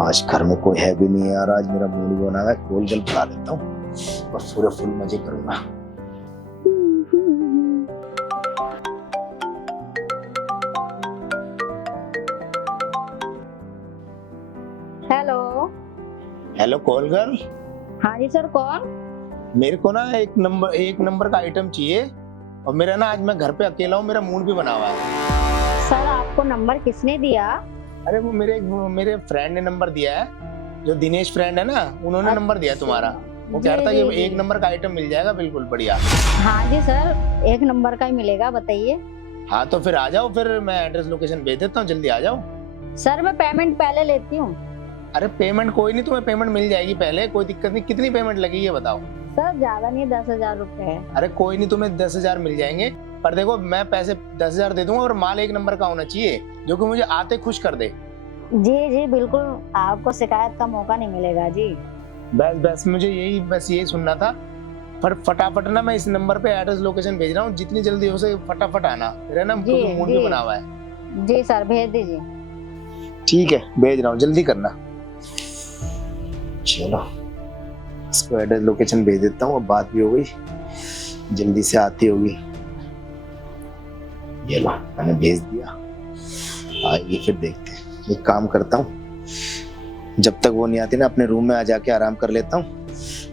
आज घर में कोई है भी नहीं यार, आज मेरा मूड भी बना है, गोल गल बना लेता हूँ और पूरे फुल मजे करूंगा। हेलो। Hello call girl. हाँ जी सर, कौन? मेरे को ना एक नंबर का आइटम चाहिए और मेरा ना आज मैं घर पे अकेला हूँ, मेरा मूड भी बना हुआ है। सर आपको नंबर किसने दिया? अरे वो मेरे फ्रेंड ने नंबर दिया है, जो दिनेश फ्रेंड है ना, उन्होंने नंबर दिया तुम्हारा। वो कह रहा था ये एक नंबर का आइटम मिल जाएगा बिल्कुल बढ़िया। हाँ जी सर, एक नंबर का ही मिलेगा, बताइए। हाँ तो फिर आ जाओ, फिर मैं एड्रेस लोकेशन भेज देता हूँ, जल्दी आ जाओ। सर मैं पेमेंट पहले लेती हूँ। अरे पेमेंट कोई नहीं, तुम्हें पेमेंट मिल जाएगी पहले, कोई दिक्कत नहीं। कितनी पेमेंट लगेगी ये बताओ। सर ज्यादा नहीं, 10,000 रुपए है। अरे कोई नहीं, तुम्हें 10,000 मिल जाएंगे, पर देखो मैं पैसे 10,000 दे दूंगा और माल एक नंबर का होना चाहिए जो कि मुझे आते खुश कर दे। जी जी बिल्कुल, आपको शिकायत का मौका नहीं मिलेगा जी। बस मुझे यही सुनना था। पर फटाफट ना मैं इस नंबर पे एड्रेस लोकेशन भेज रहा हूँ, जितनी जल्दी हो सके फटाफट आना, मेरा ना मूड भी बना हुआ है। जी सर भेज दीजिए। ठीक है भेज रहा हूँ, जल्दी करना। चलो इसको एड्रेस लोकेशन भेज देता हूँ, अब बात भी हो गई, जल्दी से आती होगी। ये लो मैंने भेज दिया, आएगी फिर देखते हैं। एक काम करता हूँ, जब तक वो नहीं आती ना अपने रूम में आ जाके आराम कर लेता हूँ,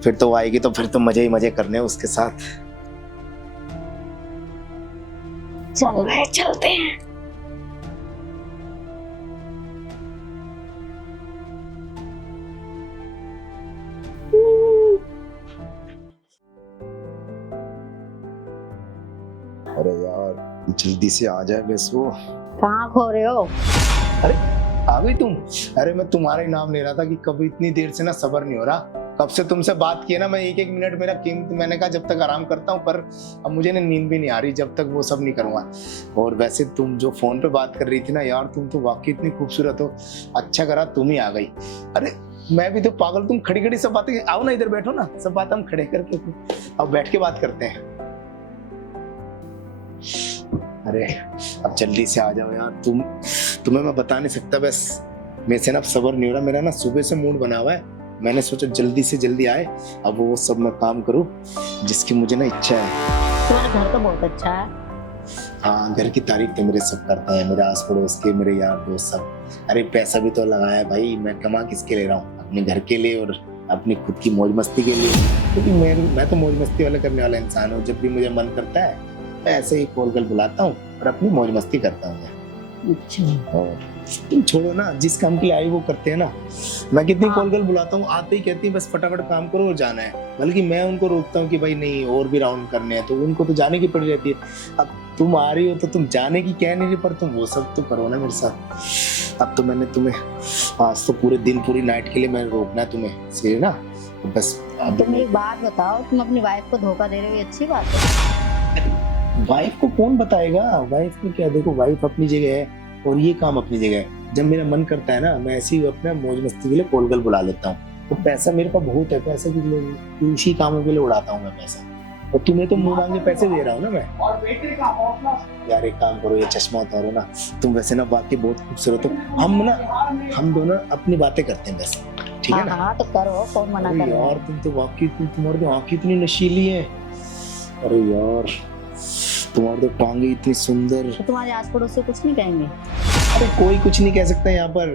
फिर तो वो आएगी तो फिर तो मजे ही मजे करने हैं उसके साथ। चल रहे चलते हैं। अरे यार जल्दी से आ जाए बस वो। कहाँ खो रहे हो? अरे आ गई तुम। अरे मैं तुम्हारा ही नाम ले रहा था कि कब इतनी देर से ना सब्र नहीं हो रहा, कब से तुमसे बात किया ना मैं, एक एक मिनट मेरा कीमत, मैंने कहा जब तक आराम करता हूँ, पर अब मुझे ना नींद भी नहीं आ रही जब तक वो सब नहीं करूँगा। और वैसे तुम जो फोन पे बात कर रही थी ना यार, तुम तो वाकई इतनी खूबसूरत हो, अच्छा करा तुम ही आ गई। अरे मैं भी तो पागल, तुम खड़ी खड़ी सब बातें, आओ ना इधर बैठो ना, सब बात हम खड़े करके अब बैठ के बात करते हैं। अरे अब जल्दी से आ जाओ यार, तुम्हें मैं बता नहीं सकता, बस मेरे से ना सब्र नहीं हो रहा, मेरा ना सुबह से मूड बना हुआ है, मैंने सोचा जल्दी से जल्दी आए, अब वो सब मैं काम करूं जिसकी मुझे ना इच्छा है। तुम्हारा घर तो बहुत अच्छा है। हाँ घर की तारीफ तो मेरे सब करते हैं, मेरे आस पड़ोस के, मेरे यार दोस्त सब। अरे पैसा भी तो लगाया है भाई, मैं कमा किसके ले रहा हूँ, अपने घर के लिए और अपनी खुद की मौज मस्ती के लिए, क्योंकि मैं तो मौज मस्ती वाला करने वाला इंसान हूँ। जब भी मुझे मन करता है मैं ऐसे ही कॉल कर बुलाता हूँ और अपनी मौज मस्ती करता हूँ मैं। अच्छा तुम छोड़ो ना, जिस काम के लिए आई वो करते हैं ना। मैं कितनी कॉल कर बुलाता हूँ, आते ही कहती है बस फटाफट काम करो और जाना है, बल्कि मैं उनको रोकता हूँ कि भाई नहीं और भी राउंड करने हैं, तो उनको तो जाने की पड़ी रहती है। अब तुम आ रही हो तो तुम जाने की कह नहीं रही, पर तुम वो सब तो करो ना मेरे साथ। अब तो मैंने तुम्हें आज तो पूरे दिन पूरी नाइट के लिए मैंने रोकना है तुम्हें से ना, तो बस। तुम एक बात बताओ, तुम अपनी वाइफ को धोखा दे रहे हो, ये अच्छी बात है? वाइफ को कौन बताएगा, वाइफ में क्या, देखो वाइफ अपनी जगह है और ये काम अपनी जगह है। जब मेरा मन करता है ना मैं ऐसे ही अपने मौज मस्ती के लिए कॉल कर बुला लेता हूँ, तो पैसा मेरे पास बहुत है, पैसे के लिए इसी कामों के लिए उड़ाता हूँ मैं पैसा, और तुम्हें तो मुंह मांगे पैसे दे रहा हूँ ना मैं। यार एक काम करो, ये चश्मा उतारो ना, तुम वैसे ना वाकई बहुत खूबसूरत हो। हम दोनों अपनी बातें करते हैं वैसे, ठीक है ना? हाँ तो करो, कौन मना कर रहा है? यार तुम तो वाकई, तुम्हारी तो आंखें इतनी नशीली है। अरे यार तुम्हारी तो टांगे इतनी सुंदर। तो तुम्हारे आस पड़ोस से कुछ नहीं कहेंगे? अरे कोई कुछ नहीं कह सकता यहाँ पर,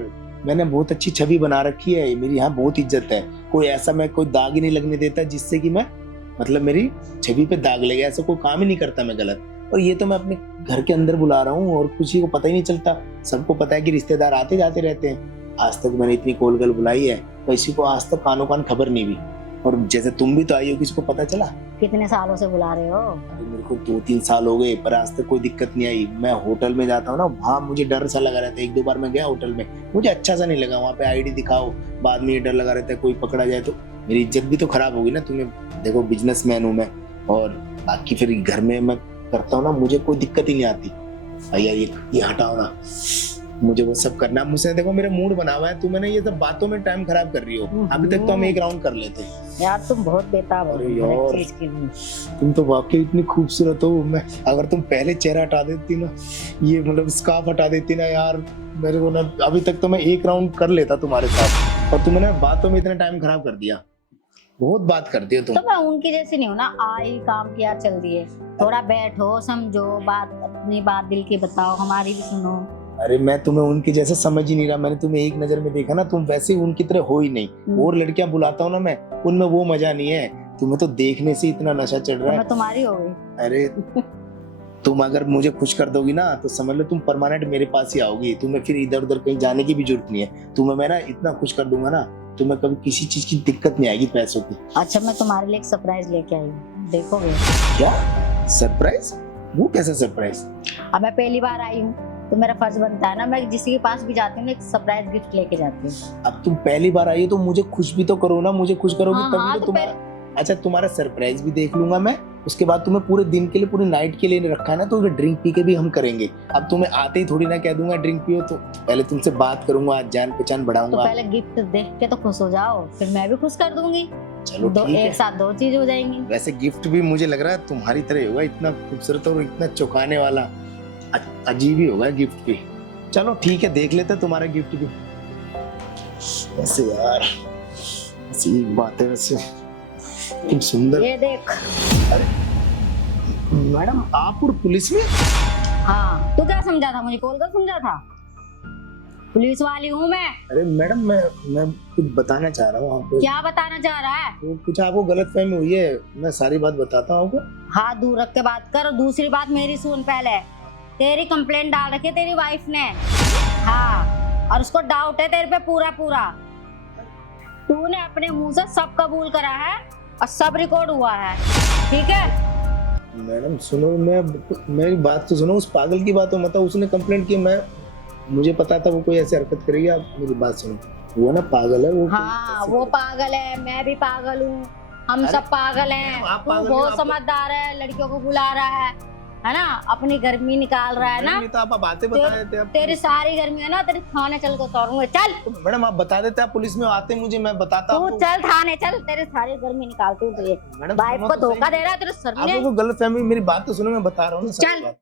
मैंने बहुत अच्छी छवि बना रखी है, मेरी यहाँ बहुत इज्जत है, कोई ऐसा मैं कोई दाग ही नहीं लगने देता जिससे कि मैं, मतलब मेरी छवि पे दाग लगे, ऐसा कोई काम ही नहीं करता मैं गलत। और ये तो मैं अपने घर के अंदर बुला रहा हूँ और किसी को पता ही नहीं चलता, सबको पता है कि रिश्तेदार आते जाते रहते हैं। आज तक मैंने इतनी कोल गल बुलाई है, किसी को आज तक कानों कान खबर नहीं भी, और जैसे तुम भी तो आई हो, किसी को पता चला? कितने सालों से बुला रहे हो? अरे मेरे को 2-3 साल हो गए, पर आज तक कोई दिक्कत नहीं आई। मैं होटल में जाता हूँ ना, वहाँ मुझे डर सा लगा रहता है, 1-2 बार मैं गया होटल में, मुझे अच्छा सा नहीं लगा, वहाँ पे आईडी दिखाओ, बाद में ये डर लगा रहता है कोई पकड़ा जाए तो मेरी इज्जत भी तो खराब होगी ना। तुम्हें देखो बिजनेसमैन हूँ मैं, और बाकी फिर घर में मैं करता हूँ ना, मुझे कोई दिक्कत ही नहीं आती। भैया ये हटाओ ना, मुझे वो सब करना है। मुझसे देखो मेरा मूड बना हुआ है, तुम ना ये सब बातों में टाइम खराब कर रही हो। अभी तक तो हम एक राउंड कर लेते। यार तुम बहुत बेताब हो अरे हर एक यार। चीज के लिए। तुम तो वाकई इतनी खूबसूरत हो। मैं अगर तुम पहले चेहरा हटा देती ना, ये मतलब स्कार्फ हटा देती ना यार, मेरे को ना अभी तक तो मैं एक राउंड कर लेता तुम्हारे साथ। और तुमने बातों में इतना टाइम खराब कर दिया। बहुत बात करती हो तुम। तो मैं उनकी जैसी नहीं हूँ ना, आई काम किया चल दिए। थोड़ा बैठो, समझो, बात अपनी बात दिल की बताओ, हमारी भी सुनो। अरे मैं तुम्हें उनके जैसे समझ ही नहीं रहा। मैंने तुम्हें एक नजर में देखा ना, तुम वैसे ही उनकी तरह हो ही नहीं। और लड़कियां बुलाता हूँ ना मैं, उनमें वो मजा नहीं है। तुम्हें तो देखने से इतना नशा चढ़ तो रहा मैं है। तुम्हारी हो गई। अरे तुम अगर मुझे खुश कर दोगी ना, तो समझ लो तुम परमानेंट मेरे पास ही आओगी। तुम्हें फिर इधर उधर कहीं जाने की भी जरूरत नहीं है। तुम्हें मैं ना इतना खुश कर दूंगा ना, तुम्हें कभी किसी चीज की दिक्कत नहीं आएगी पैसों की। अच्छा, मैं तुम्हारे लिए एक सरप्राइज लेके आई हूँ, देखोगे? क्या सरप्राइज? वो कैसा सरप्राइज? अब मैं पहली बार आई हूँ तो मेरा फर्ज बनता है ना, मैं किसी के पास भी जाती हूँ एक सरप्राइज गिफ्ट लेके जाती हूँ। अब तुम पहली बार आई हो तो मुझे खुश भी तो करो ना। मुझे खुश करोगी हाँ, तभी हाँ, तो तो तुम्हारा। अच्छा, तुम्हारा सरप्राइज भी देख लूंगा मैं। उसके बाद तुम्हें पूरे दिन के लिए, पूरी नाइट के लिए रखा है ना, तो ड्रिंक पी के भी हम करेंगे। अब तुम्हें आते ही थोड़ी ना कह दूंगा ड्रिंक पियो। तो पहले तुमसे बात करूंगा, जान पहचान तो बढ़ाऊंगा। पहले गिफ्ट देख के तो खुश हो जाओ, फिर मैं भी खुश कर दूंगी। चलो दो ठीक है। एक साथ दो चीज हो जाएंगी। वैसे गिफ्ट भी मुझे लग रहा है तुम्हारी तरह ही होगा, इतना खूबसूरत और इतना चौंकाने वाला। अजीब ही होगा गिफ्ट भी। चलो ठीक है, देख लेते हैं तुम्हारा गिफ्ट भी। वैसे यार ऐसी एक बात है, वैसे तुम सुंदर। ये देख। मैडम आप और पुलिस में? हाँ, तू क्या समझा था? मुझे कॉल कर समझा था? पुलिस वाली हूँ मैं। अरे मैडम मैं कुछ बताना चाह रहा हूँ आपको। क्या बताना चाह रहा है? तो कुछ आपको गलतफहमी हुई है, मैं सारी बात बताता हूँ आपको। हाथ दूर रख के बात कर, और दूसरी बात मेरी सुन पहले। तेरी कंप्लेंट डाल रखी है तेरी वाइफ ने। हाँ, और उसको डाउट है तेरे पे पूरा पूरा। तूने अपने मुंह से सब कबूल करा है और सब रिकॉर्ड हुआ है, ठीक है? मैडम सुनो, मेरी बात तो सुनो। उस पागल की बात हो मत। उसने कंप्लेंट की, मुझे पता था वो कोई ऐसी हरकत करेगी। आप मेरी बात सुनो, वो ना पागल है वो। हाँ, वो पागल है, मैं भी पागल हूँ, हम सब पागल हैं। आप तू पागल बहुत हो, समझदार है, लड़कियों को बुला रहा है ना, अपनी गर्मी निकाल रहा है ना। तो आप बातें बता देते आप। तेरी सारी गर्मी है ना, तेरे थाने चल के उतारूंगा। चल मैडम आप बता देते, आप पुलिस में आते मुझे, मैं बताता तू हूँ। चल थाने चल, तेरे सारी गर्मी निकालती हूँ तुझे। मैडम वाइफ सुनो को तो सही। धोखा दे रहा है तेरे सर आप में। लोगों को गलतफहमी, मेरी बात तो सुनो, मैं बता रहा हूँ ना सारी चल। बात।